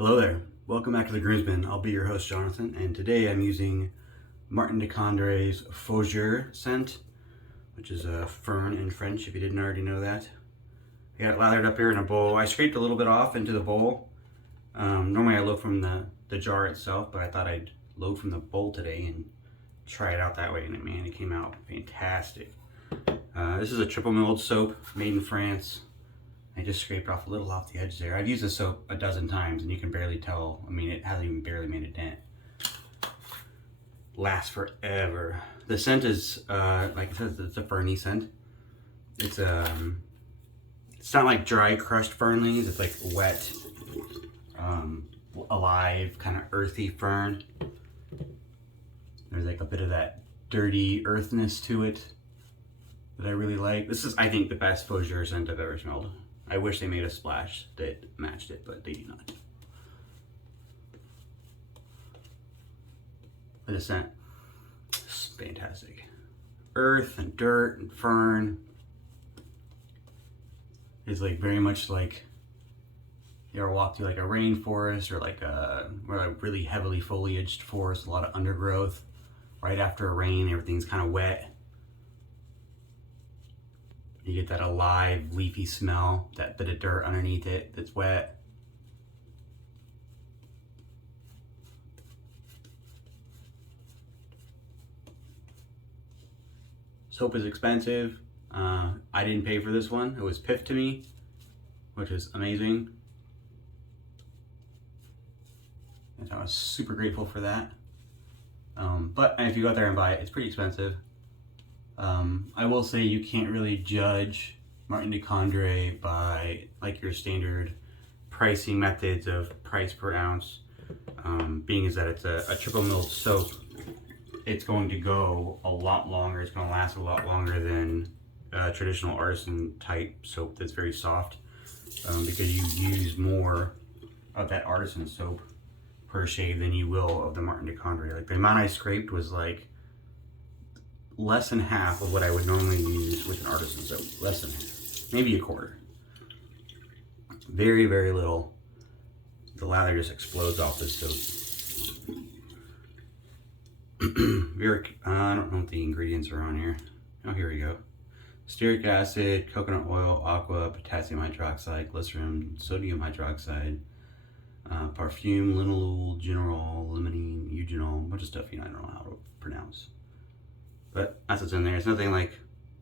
Hello there. Welcome back to the Groomsmen. I'll be your host, Jonathan, and today I'm using Martin de Candre's Fougere scent, which is a fern in French, if you didn't already know that. I got it lathered up here in a bowl. I scraped a little bit off into the bowl. Normally I load from the jar itself, but I thought I'd load from the bowl today and try it out that way, and it came out fantastic. This is a triple milled soap made in France. I just scraped off a little off the edge there. I've used this soap a dozen times and you can barely tell. It hasn't even barely made a dent. Lasts forever. The scent is, like I said, it's a ferny scent. It's not like dry crushed fern leaves. It's like wet, alive, kind of earthy fern. There's like a bit of that dirty earthness to it that I really like. This is, I think, the best Fougere scent I've ever smelled. I wish they made a splash that matched it, but they do not. But the scent is fantastic. Earth and dirt and fern is like very much like you ever walk through like a rainforest or like a really heavily foliaged forest, a lot of undergrowth. Right after a rain, everything's kind of wet. You get that alive, leafy smell, that bit of dirt underneath it that's wet. Soap is expensive. I didn't pay for this one. It was piffed to me, which is amazing. And I was super grateful for that. But if you go out there and buy it, it's pretty expensive. I will say you can't really judge Martin de Candre by like your standard pricing methods of price per ounce. Being is that it's a triple milled soap, it's going to go a lot longer. It's going to last a lot longer than traditional artisan type soap that's very soft, because you use more of that artisan soap per shave than you will of the Martin de Candre. Like the amount I scraped was like less than half of what I would normally use with an artisan soap. Less than half, maybe a quarter. Very, very little. The lather just explodes off this soap. I don't know what the ingredients are on here. Oh, here we go. Stearic acid, coconut oil, aqua, potassium hydroxide, glycerin, sodium hydroxide, perfume, linalool, gingerol, limonene, eugenol, a bunch of stuff I don't know how to pronounce. But that's what's in there. It's nothing like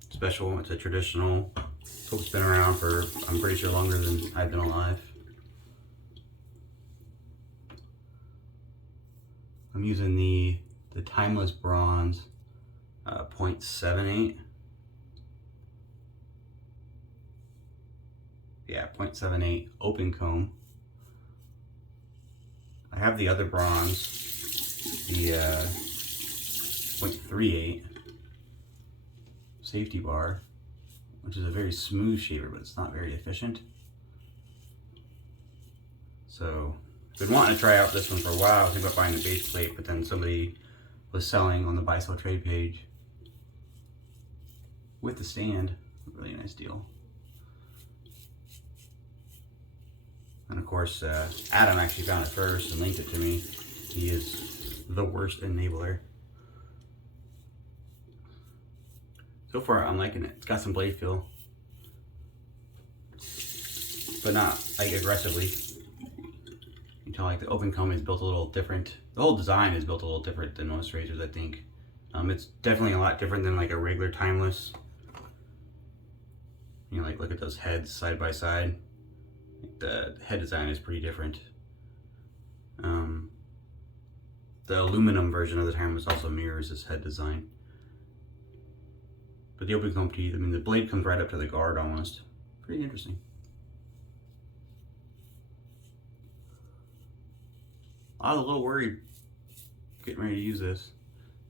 special. It's a traditional soap's been around for, I'm pretty sure, longer than I've been alive. I'm using the Timeless Bronze 0.78. Yeah, 0.78 open comb. I have the other bronze, the 0.38 safety bar, which is a very smooth shaver, but it's not very efficient. So I've been wanting to try out this one for a while. I was thinking about buying the base plate, but then somebody was selling on the buy sell trade page with the stand. Really nice deal. And of course, Adam actually found it first and linked it to me. He is the worst enabler. So far, I'm liking it. It's got some blade feel, but not like aggressively. You can tell like the open comb is built a little different. The whole design is built a little different than most razors, I think. It's definitely a lot different than like a regular Timeless. You know, like look at those heads side by side. The head design is pretty different. The aluminum version of the Timeless also mirrors this head design. But the open comb teeth, the blade comes right up to the guard almost. Pretty interesting. I was a little worried getting ready to use this.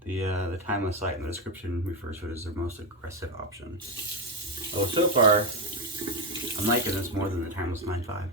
The Timeless site in the description refers to it as their most aggressive option. Well, so far, I'm liking this more than the Timeless 9.5.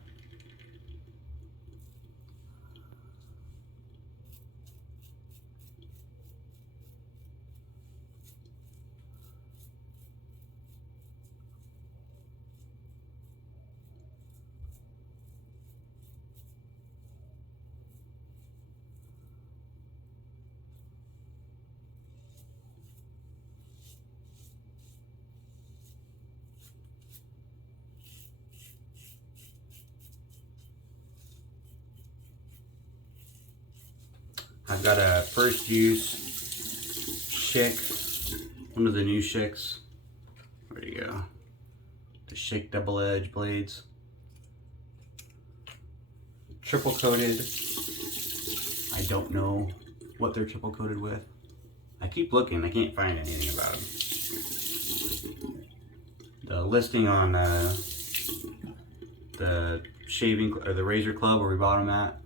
I've got a first use Schick, one of the new Schicks. Where'd you go? The Schick double edge blades. Triple coated. I don't know what they're triple coated with. I keep looking, I can't find anything about them. The listing on the shaving or the razor club where we bought them at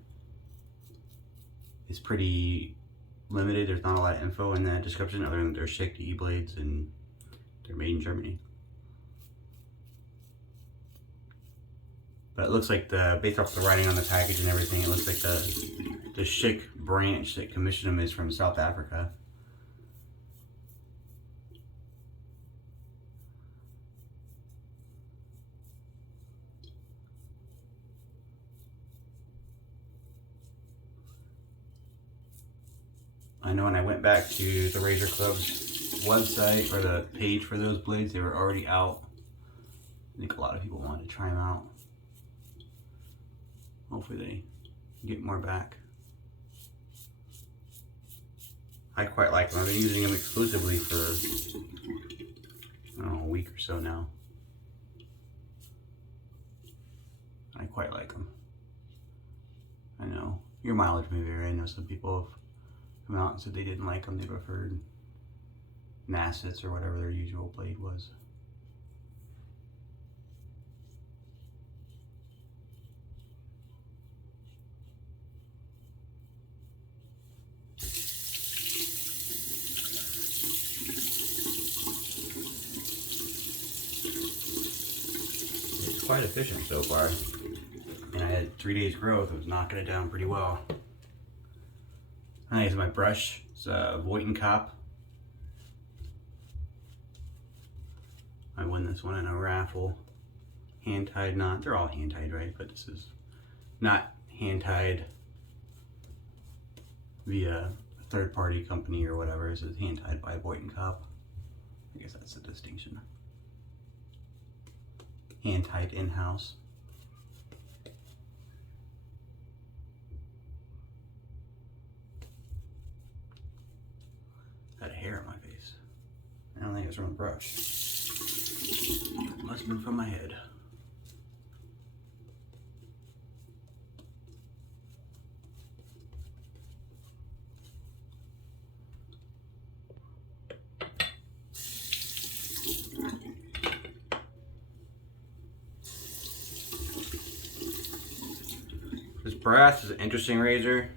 is pretty limited. There's not a lot of info in that description other than they're Schick e-blades and they're made in Germany. But it looks like based off the writing on the package and everything, it looks like the Schick branch that commissioned them is from South Africa. I know when I went back to the Razor Club's website or the page for those blades, they were already out. I think a lot of people wanted to try them out. Hopefully they get more back. I quite like them. I've been using them exclusively for, I don't know, a week or so now. I quite like them. I know your mileage may vary. I know some people have come out and said they didn't like them. They preferred Nassets or whatever their usual blade was. It's quite efficient so far. And I had 3 days growth. I was knocking it down pretty well. I use my brush. It's a Voight and Cop. I won this one in a raffle. Hand tied knot. They're all hand tied, right? But this is not hand tied via a third party company or whatever. This is hand tied by Voight and Cop. I guess that's the distinction. Hand tied in house. Got a hair on my face. I don't think it's from a brush. It must have been from my head. This brass is an interesting razor.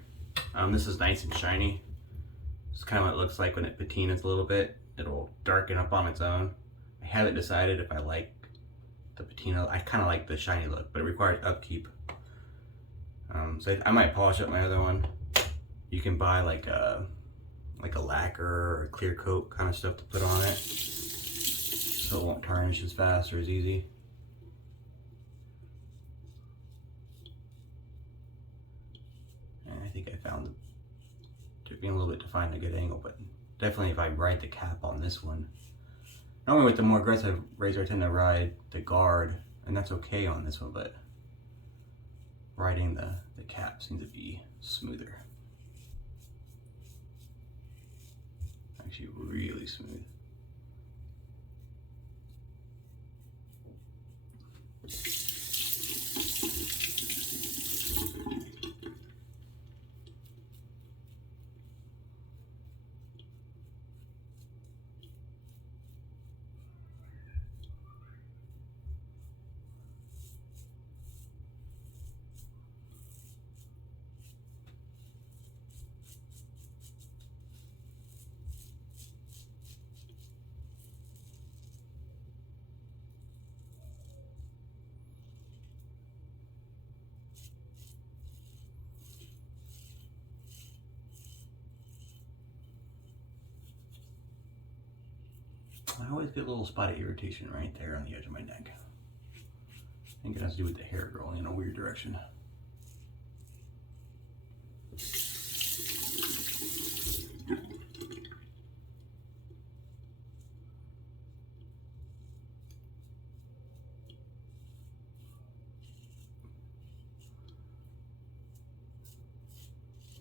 This is nice and shiny. It's kind of what it looks like when it patinas a little bit. It'll darken up on its own. I haven't decided if I like the patina. I kind of like the shiny look, but it requires upkeep. So I might polish up my other one. You can buy like a lacquer or a clear coat kind of stuff to put on it, so it won't tarnish as fast or as easy. And I think I found took me a little bit to find a good angle, but definitely if I ride the cap on this one. Normally with the more aggressive razor I tend to ride the guard, and that's okay on this one, but riding the cap seems to be smoother. Actually really smooth. I always get a little spot of irritation right there on the edge of my neck. I think it has to do with the hair growing in a weird direction.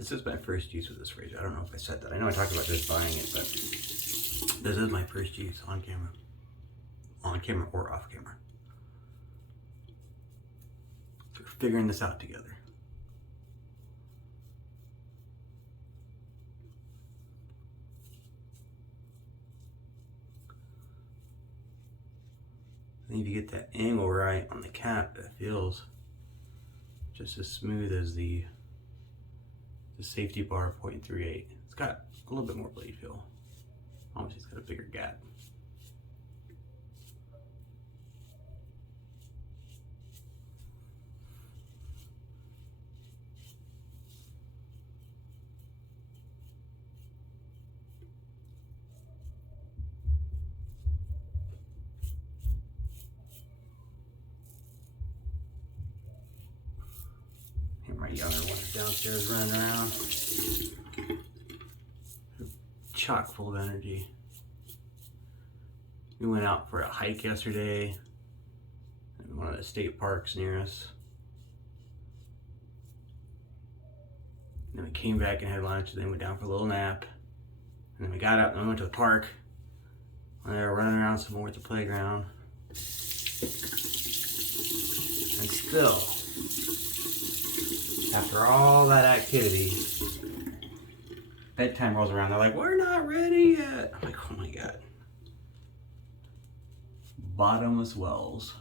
This is my first use with this razor. I don't know if I said that. I know I talked about just buying it, but this is my first use on camera. On camera or off camera. So we're figuring this out together. And if you get that angle right on the cap, it feels just as smooth as the safety bar 0.38. It's got a little bit more blade feel. Obviously it's got a bigger gap. My younger one is downstairs running around. Chock full of energy. We went out for a hike yesterday in one of the state parks near us. And then we came back and had lunch, and then went down for a little nap. And then we got up and we went to the park. And they were running around some more at the playground. And still, after all that activity, bedtime rolls around. They're like, we're not ready yet. I'm like, oh my God. Bottomless wells.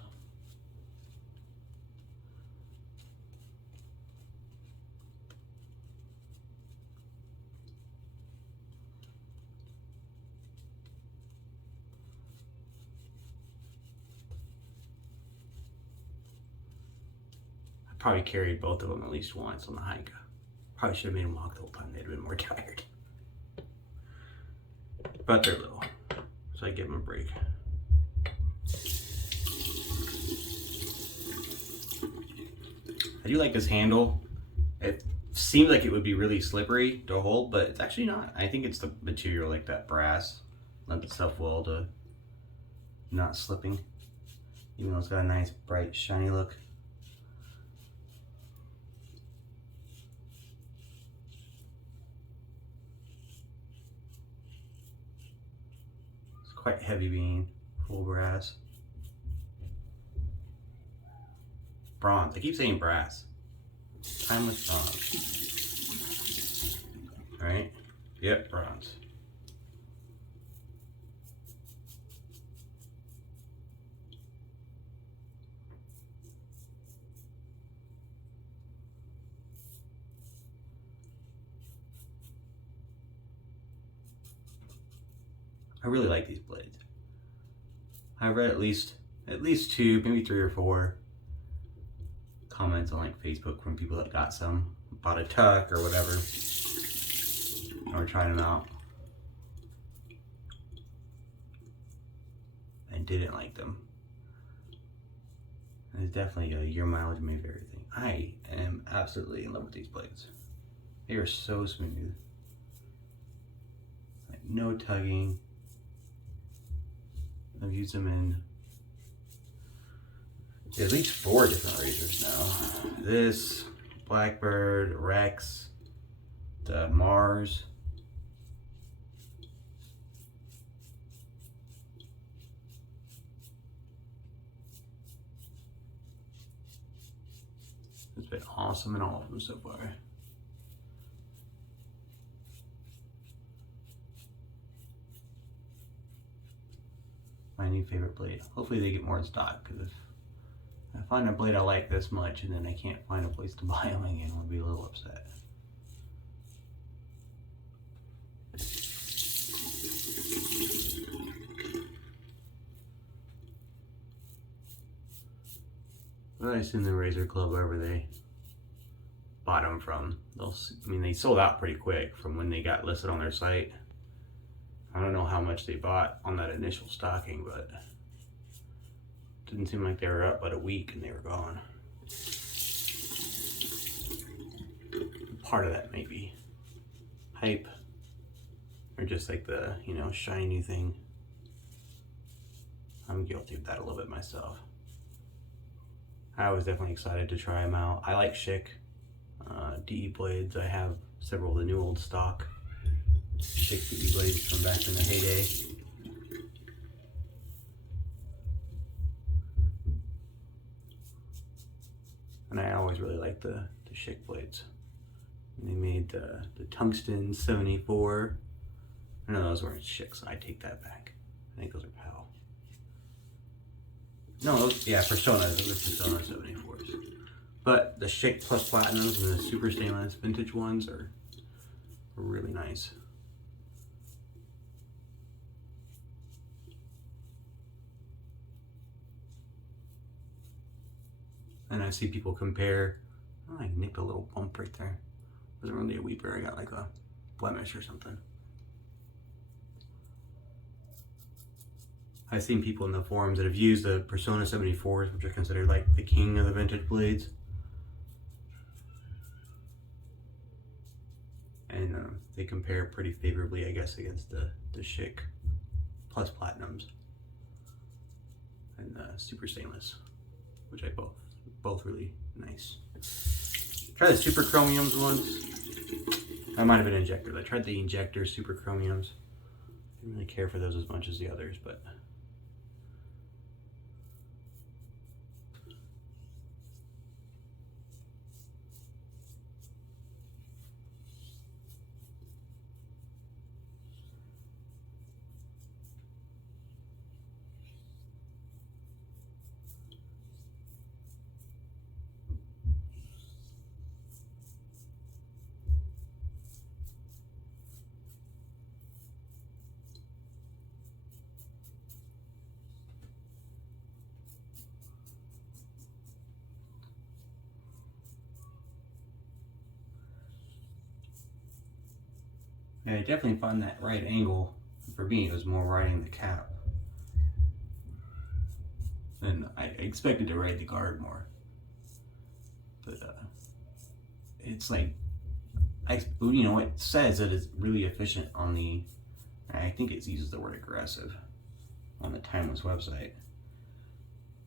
I probably carried both of them at least once on the hike. Probably should have made them walk the whole time. They'd have been more tired. But they're little, so I give them a break. I do like this handle. It seems like it would be really slippery to hold, but it's actually not. I think it's the material, like that brass, lends itself well to not slipping, even though it's got a nice, bright, shiny look. Quite heavy being, full brass. Bronze, I keep saying brass. Timeless bronze. Right? Yep, bronze. I really like these blades. I've read at least 2, maybe 3 or 4 comments on like Facebook from people that got some, bought a tuck or whatever, or tried them out and didn't like them. And it's definitely your mileage may vary thing. I am absolutely in love with these blades. They are so smooth. Like no tugging. I've used them in at least 4 different razors now. This, Blackbird, Rex, the Mars. It's been awesome in all of them so far. My new favorite blade. Hopefully they get more in stock, because if I find a blade I like this much and then I can't find a place to buy them again, I'll be a little upset. But I assume the Razor Club, wherever they bought them from, they sold out pretty quick from when they got listed on their site. I don't know how much they bought on that initial stocking, but it didn't seem like they were up but a week and they were gone. Part of that may be hype, or just like the, shiny thing. I'm guilty of that a little bit myself. I was definitely excited to try them out. I like Schick DE blades. I have several of the new old stock Schick beauty blades from back in the heyday. And I always really liked the Schick blades. And they made the tungsten 74. I know those weren't Schick, so I take that back. I think those are PAL. No, those, yeah, Persona, those are Persona 74s. But the Schick Plus Platinums and the super stainless vintage ones are really nice. And I see people compare. Oh, I nicked a little bump right there. It wasn't really a weeper, I got like a blemish or something. I've seen people in the forums that have used the Persona 74s, which are considered like the king of the vintage blades. And they compare pretty favorably, I guess, against the Schick Plus Platinums and super stainless, which I both really nice. Tried the super chromiums once. That might have been injectors. I tried the injector super chromiums. Didn't really care for those as much as the others, but yeah, I definitely found that right angle. For me, it was more riding the cap. And I expected to ride the guard more. But it's like, you know, it says that it's really efficient on the, I think it uses the word aggressive on the Timeless website.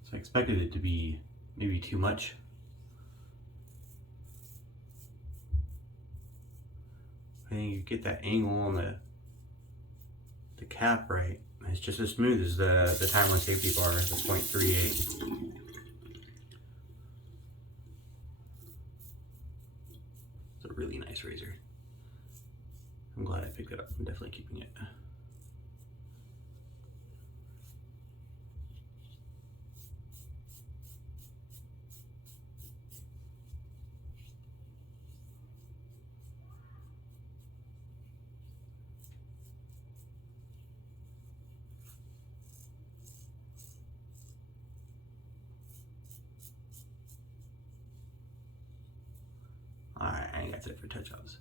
So I expected it to be maybe too much. I think you get that angle on the cap right. It's just as smooth as the Timeless safety bar, the 0.38. It's a really nice razor. I'm glad I picked it up. I'm definitely keeping it. Alright, I think that's it for touch-ups.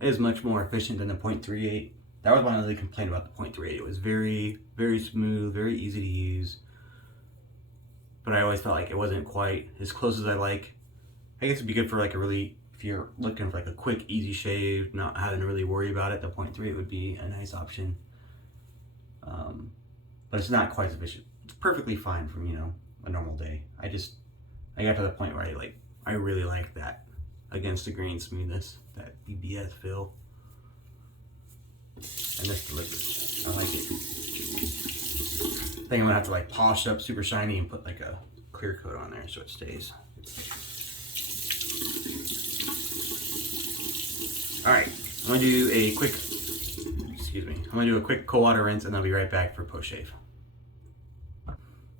It is much more efficient than the 0.38. That was one of the complaints about the 0.38. It was very, very smooth, very easy to use. But I always felt like it wasn't quite as close as I like. I guess it'd be good for like a really, if you're looking for like a quick, easy shave, not having to really worry about it, the 0.38 would be a nice option. But it's not quite as efficient. It's perfectly fine from, you know, a normal day. I got to the point where I really like that against the grain smoothness, that BBS feel. And this delivers. I like it. I think I'm gonna have to like polish it up super shiny and put like a clear coat on there so it stays. Alright, I'm gonna do a quick, I'm gonna do a quick cold water rinse and I'll be right back for post shave.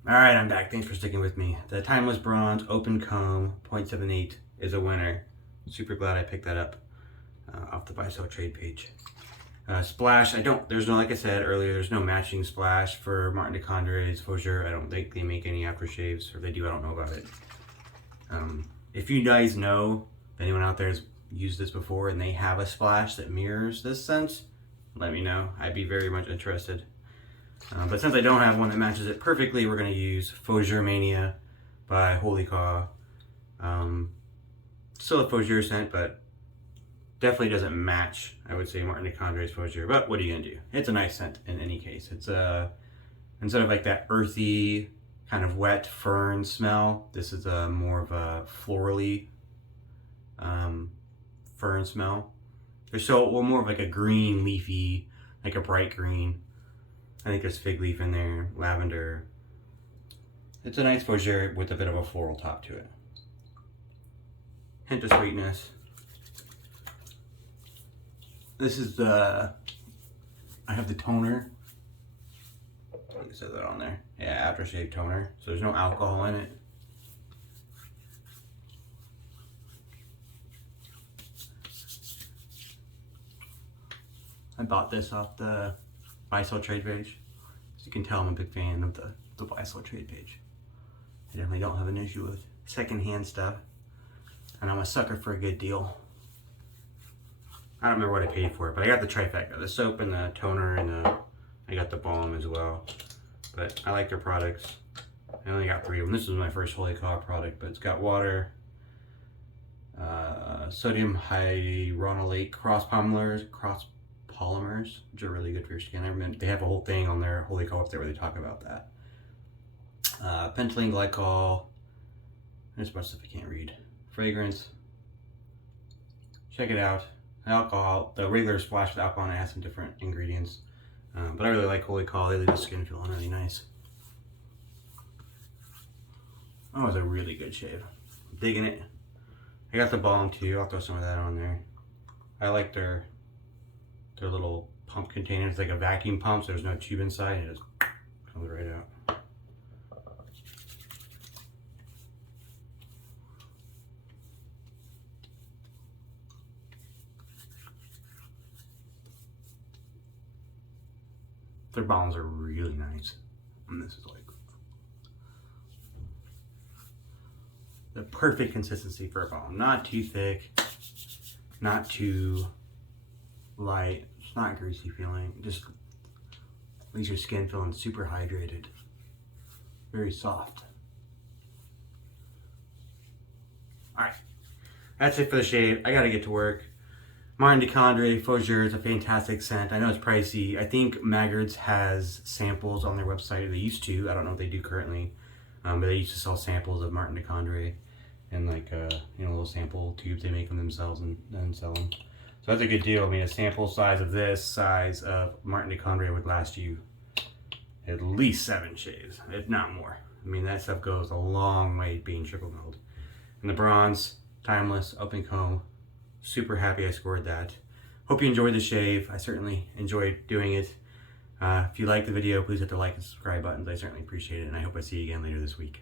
Alright, I'm back. Thanks for sticking with me. The Timeless Bronze Open Comb 0.78 is a winner. Super glad I picked that up off the buy sell trade page. Splash, there's no, like I said earlier, there's no matching splash for Martin Candre's Fougere. I don't think they make any aftershaves, or if they do, I don't know about it. If you guys know, if anyone out there has used this before and they have a splash that mirrors this scent, let me know. I'd be very much interested. But since I don't have one that matches it perfectly, we're going to use Fougere Mania by Holy Caw. Still a Fougere scent, but definitely doesn't match, I would say, Martin Candre's Fougere. But what are you going to do? It's a nice scent in any case. It's instead of like that earthy, kind of wet fern smell, this is more of a florally fern smell. They're so, well, more of like a green, leafy, like a bright green. I think there's fig leaf in there, lavender. It's a nice fougere with a bit of a floral top to it. Hint of sweetness. This is the, I have the toner. It says that on there. Yeah, aftershave toner. So there's no alcohol in it. I bought this off the buy sell trade page. As you can tell, I'm a big fan of the buy sell trade page. I definitely don't have an issue with secondhand stuff. And I'm a sucker for a good deal. I don't remember what I paid for it, but I got the trifecta. The soap and the toner and I got the balm as well. But I like their products. I only got 3 of them. This is my first Holy Cop product, but it's got water, sodium hyaluronate cross polymers, which are really good for your skin. They have a whole thing on their Holy Cop there where they talk about that. Pentylene glycol. There's a bunch of stuff I can't read. Fragrance. Check it out. Alcohol. The regular splash with alcohol, and it has some different ingredients. But I really like Holy Call. They leave the skin feeling really nice. Oh, it's a really good shave. I'm digging it. I got the balm too. I'll throw some of that on there. I like their little pump container. It's like a vacuum pump, so there's no tube inside. It just comes right out. Their balms are really nice. And this is like the perfect consistency for a balm. Not too thick, not too light. It's not greasy feeling. Just leaves your skin feeling super hydrated. Very soft. Alright. That's it for the shave. I gotta get to work. Martin de Candre Fougere is a fantastic scent. I know it's pricey. I think Maggards has samples on their website. They used to. I don't know what they do currently. But they used to sell samples of Martin de Candre and like little sample tubes. They make them themselves and then sell them. So that's a good deal. I mean, a sample size of this size of Martin de Candre would last you at least 7 shaves, if not more. I mean, that stuff goes a long way being triple milled. And the bronze, timeless, open comb. Super happy I scored that. Hope you enjoyed the shave. I certainly enjoyed doing it. If you liked the video, please hit the like and subscribe buttons. I certainly appreciate it, and I hope I see you again later this week.